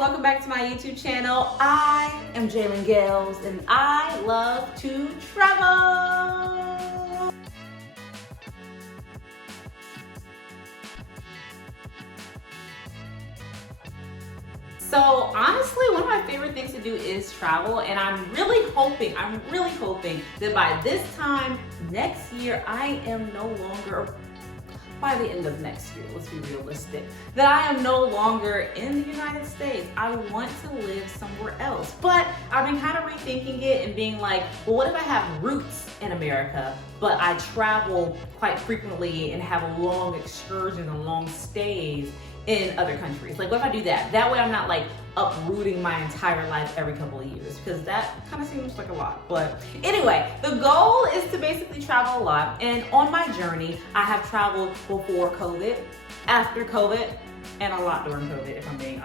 welcome back to my YouTube channel. I am Jalen Gales and I love to travel. So honestly, one of my favorite things to do is travel, and I'm really hoping that by this time next year, I am no longer, by the end of next year, let's be realistic, that I am no longer in the United States. I want to live somewhere else. But I've been kind of rethinking it and being like, well, what if I have roots in America, but I travel quite frequently and have long excursions and long stays in other countries? Like, what if I do that? That way I'm not like uprooting my entire life every couple of years, because that kind of seems like a lot. But anyway, the goal is to basically travel a lot. And on my journey, I have traveled before COVID, after COVID, and a lot during COVID, if I'm being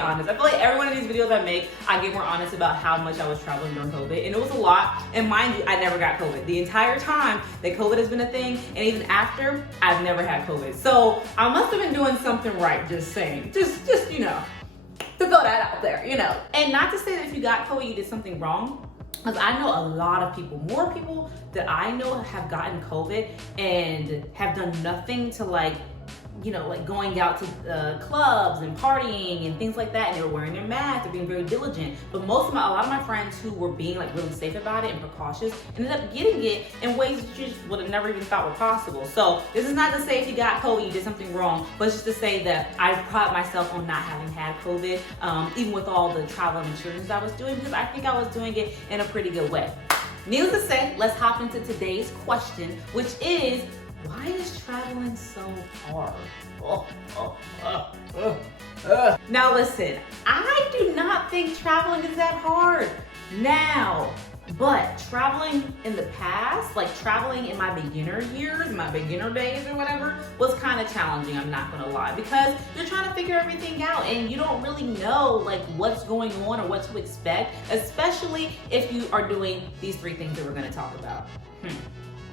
honest. I feel like every one of these videos I make, I get more honest about how much I was traveling during COVID, and it was a lot. And mind you, I never got COVID. The entire time that COVID has been a thing, and even after, I've never had COVID. So I must have been doing something right, just saying. Just you know, to throw that out there, you know. And not to say that if you got COVID, you did something wrong. Because I know a lot of people, more people that I know have gotten COVID and have done nothing to like going out to clubs and partying and things like that, and they were wearing their masks, they're being very diligent. But a lot of my friends who were being like really safe about it and precautious ended up getting it in ways that you just would have never even thought were possible. So this is not to say if you got COVID, you did something wrong, but it's just to say that I pride myself on not having had COVID, even with all the travel and excursions I was doing, because I think I was doing it in a pretty good way. Needless to say, let's hop into today's question, which is, why is traveling so hard? Now listen, I do not think traveling is that hard now, but traveling in the past, like traveling in my beginner years, my beginner days or whatever, was kind of challenging, I'm not gonna lie, because you're trying to figure everything out and you don't really know like what's going on or what to expect, especially if you are doing these three things that we're gonna talk about.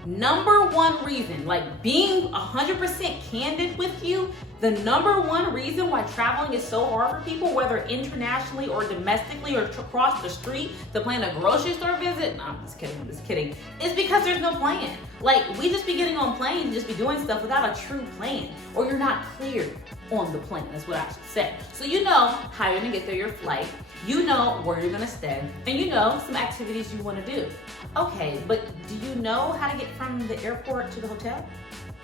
Number one reason, like being 100% candid with you, the number one reason why traveling is so hard for people, whether internationally or domestically or across the street to plan a grocery store visit, no, I'm just kidding, is because there's no plan. Like, we just be getting on planes and just be doing stuff without a true plan, or you're not clear on the plan, that's what I should say. So you know how you're gonna get there, your flight, you know where you're gonna stay, and you know some activities you wanna do. Okay, but do you know how to get from the airport to the hotel?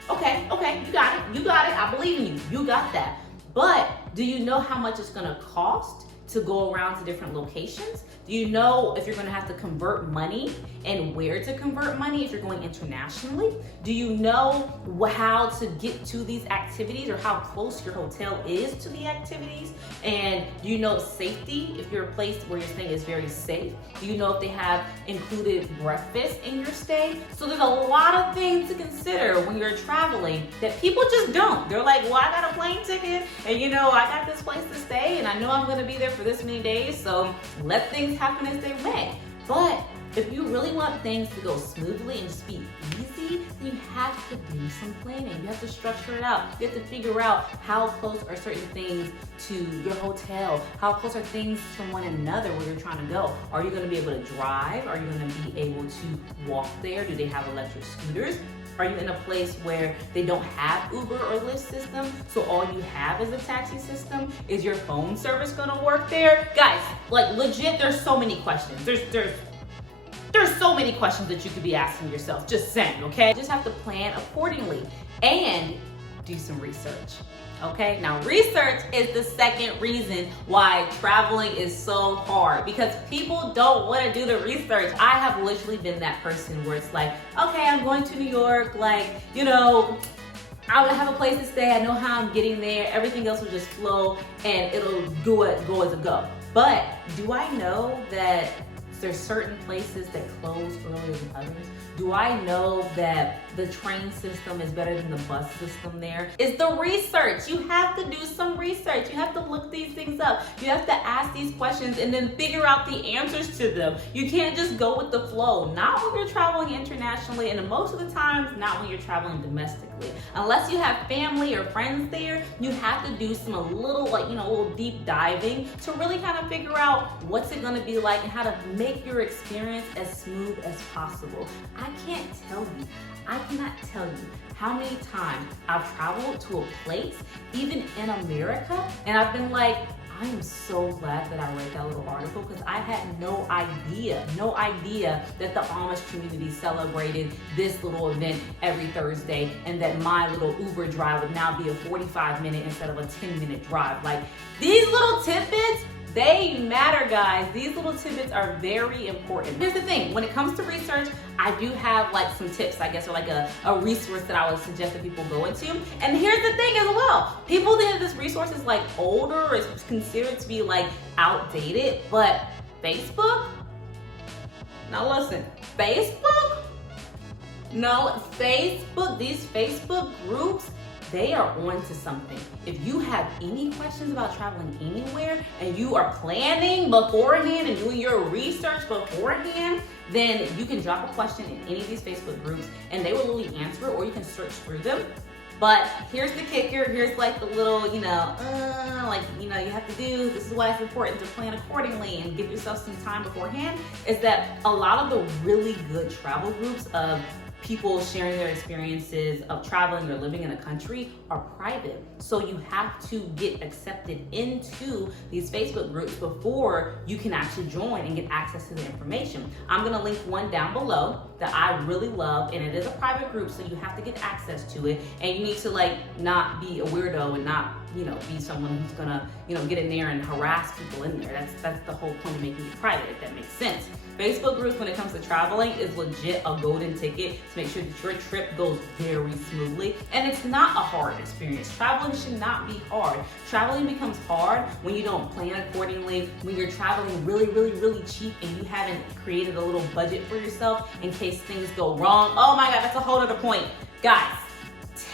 Okay, you got it, I believe in you, you got that. But do you know how much it's gonna cost to go around to different locations? Do you know if you're gonna have to convert money and where to convert money if you're going internationally? Do you know how to get to these activities or how close your hotel is to the activities? And do you know safety, if you're a place where you're staying is very safe? Do you know if they have included breakfast in your stay? So there's a lot of things to consider when you're traveling that people just don't. They're like, well, I got a plane ticket and I got this place to stay and I know I'm gonna be there for this many days, so let things happen as they may. But if you really want things to go smoothly and just be easy, then you have to do some planning. You have to structure it out. You have to figure out how close are certain things to your hotel, how close are things from one another where you're trying to go. Are you gonna be able to drive? Are you gonna be able to walk there? Do they have electric scooters? Are you in a place where they don't have Uber or Lyft system, so all you have is a taxi system? Is your phone service gonna work there? Guys, like legit, there's so many questions. There's so many questions that you could be asking yourself, just saying, okay? You just have to plan accordingly and do some research, okay? Now, research is the second reason why traveling is so hard, because people don't want to do the research. I have literally been that person where it's like, okay, I'm going to New York, like, I would have a place to stay, I know how I'm getting there, everything else will just flow and it'll go as a go. But do I know that there's certain places that close earlier than others? Do I know that the train system is better than the bus system there? It's the research. You have to do some research. You have to look these things things up. You have to ask these questions and then figure out the answers to them. You can't just go with the flow. Not when you're traveling internationally, and most of the times, not when you're traveling domestically. Unless you have family or friends there, you have to do some a little deep diving to really kind of figure out what's it going to be like and how to make your experience as smooth as possible. I cannot tell you how many times I've traveled to a place, even in America, and I've been like, I am so glad that I read that little article, because I had no idea that the Amish community celebrated this little event every Thursday, and that my little Uber drive would now be a 45-minute instead of a 10-minute drive. Like, these little tidbits, they matter, guys. These little tidbits are very important. Here's the thing, when it comes to research, I do have like some tips, I guess, or like a resource that I would suggest that people go into. And here's the thing as well. People think that this resource is like older or is considered to be like outdated, but Facebook? Now listen, Facebook? No, Facebook, these Facebook groups, they are onto something. If you have any questions about traveling anywhere and you are planning beforehand and doing your research beforehand, then you can drop a question in any of these Facebook groups and they will really answer it, or you can search through them. But here's the kicker, here's like the little, you have to do, this is why it's important to plan accordingly and give yourself some time beforehand, is that a lot of the really good travel groups of people sharing their experiences of traveling or living in a country are private. So you have to get accepted into these Facebook groups before you can actually join and get access to the information. I'm gonna link one down below that I really love, and it is a private group, so you have to get access to it, and you need to not be a weirdo and not be someone who's gonna get in there and harass people in there. That's the whole point of making it private, if that makes sense. Facebook groups, when it comes to traveling, is legit a golden ticket to make sure that your trip goes very smoothly. And it's not a hard experience. Traveling should not be hard. Traveling becomes hard when you don't plan accordingly, when you're traveling really, really, really cheap and you haven't created a little budget for yourself in case things go wrong. Oh my God, that's a whole other point. Guys,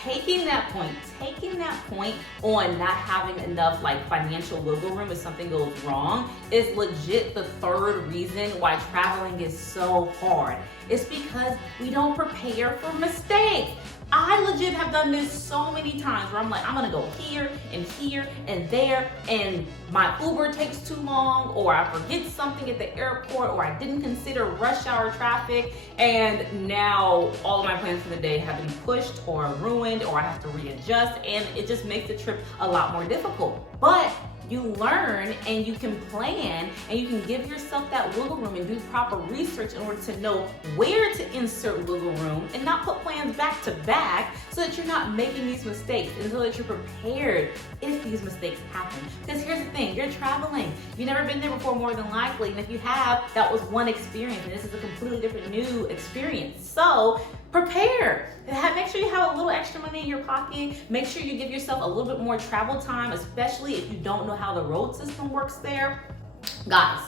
taking that point on not having enough financial wiggle room if something goes wrong is legit the third reason why traveling is so hard. It's because we don't prepare for mistakes. I legit have done this so many times where I'm like, I'm gonna go here and there, and my Uber takes too long, or I forget something at the airport, or I didn't consider rush hour traffic, and now all of my plans for the day have been pushed or ruined, or I have to readjust, and it just makes the trip a lot more difficult. But you learn and you can plan and you can give yourself that wiggle room and do proper research in order to know where to insert wiggle room and not put plans back to back, so that you're not making these mistakes and so that you're prepared if these mistakes happen. Because here's the thing, you're traveling. You've never been there before, more than likely, and if you have, that was one experience and this is a completely different new experience. So prepare. Make sure you have a little extra money in your pocket. Make sure you give yourself a little bit more travel time, especially if you don't know how the road system works there. Guys,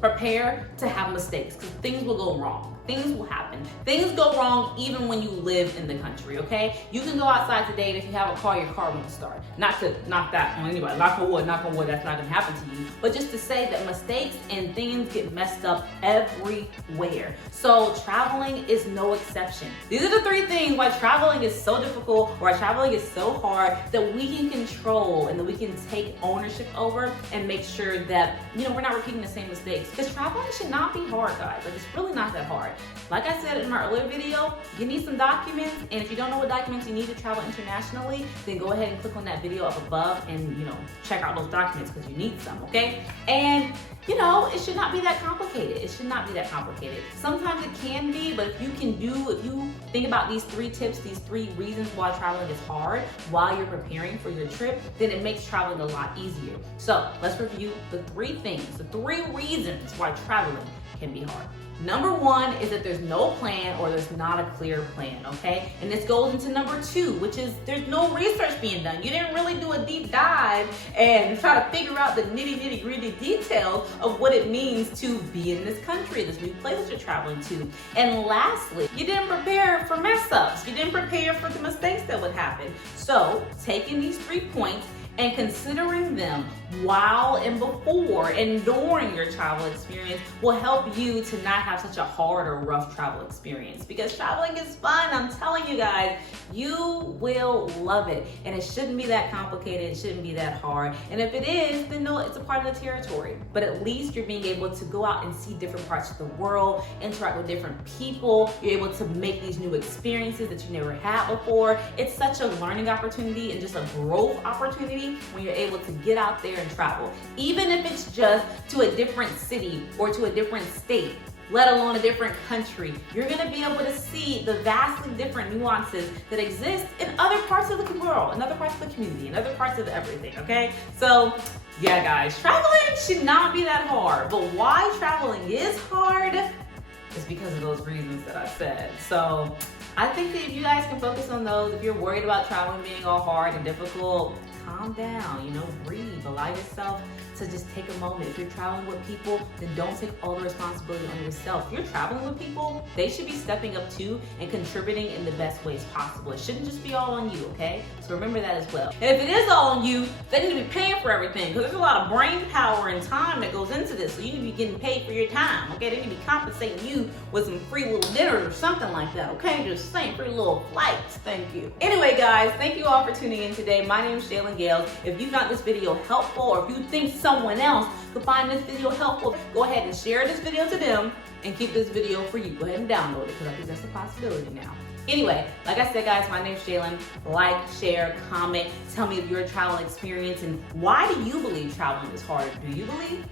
prepare to have mistakes, because things will go wrong. Things will happen. Things go wrong even when you live in the country, okay? You can go outside today and if you have a car, your car won't start. Not to knock that on anybody. Knock on wood, that's not gonna happen to you. But just to say that mistakes and things get messed up everywhere. So traveling is no exception. These are the three things why traveling is so difficult, why traveling is so hard, that we can control and that we can take ownership over and make sure that, we're not repeating the same mistakes. Because traveling should not be hard, guys. It's really not that hard. Like I said in my earlier video, you need some documents, and if you don't know what documents you need to travel internationally, then go ahead and click on that video up above and check out those documents, because you need some, okay? And it should not be that complicated. It should not be that complicated. Sometimes it can be, but if you think about these 3 tips, these 3 reasons why traveling is hard while you're preparing for your trip, then it makes traveling a lot easier. So let's review the 3 things, the 3 reasons why traveling can be hard. Number 1 is that there's no plan, or there's not a clear plan, okay? And this goes into number 2, which is there's no research being done. You didn't really do a deep dive and try to figure out the nitty gritty details of what it means to be in this country, this new place that you're traveling to. And lastly, you didn't prepare for mess ups. You didn't prepare for the mistakes that would happen. So taking these 3 points and considering them while and before and during your travel experience will help you to not have such a hard or rough travel experience, because traveling is fun. I'm telling you guys, you will love it, and it shouldn't be that complicated. It shouldn't be that hard, and if it is, then no, it's a part of the territory. But at least you're being able to go out and see different parts of the world, interact with different people. You're able to make these new experiences that you never had before. It's such a learning opportunity and just a growth opportunity when you're able to get out there and travel, even if it's just to a different city or to a different state, let alone a different country. You're gonna be able to see the vastly different nuances that exist in other parts of the world, in other parts of the community, in other parts of everything, okay? So yeah, guys, traveling should not be that hard, but why traveling is hard is because of those reasons that I said. So I think that if you guys can focus on those, if you're worried about traveling being all hard and difficult, calm down, breathe, allow yourself to just take a moment. If you're traveling with people, then don't take all the responsibility on yourself. If you're traveling with people, they should be stepping up too and contributing in the best ways possible. It shouldn't just be all on you, okay? So remember that as well. And if it is all on you, they need to be paying for everything, because there's a lot of brain power and time that goes into this. So you need to be getting paid for your time, okay? They need to be compensating you with some free little dinners or something like that, okay? Just saying, free little flights, thank you. Anyway, guys, thank you all for tuning in today. My name is Shaylin Gales. If you found this video helpful, or if you think someone else could find this video helpful, go ahead and share this video to them and keep this video for you. Go ahead and download it, because I think that's a possibility now. Anyway, like I said, guys, my name is Shaylin. Like, share, comment, tell me of your travel experience, and why do you believe traveling is hard? Do you believe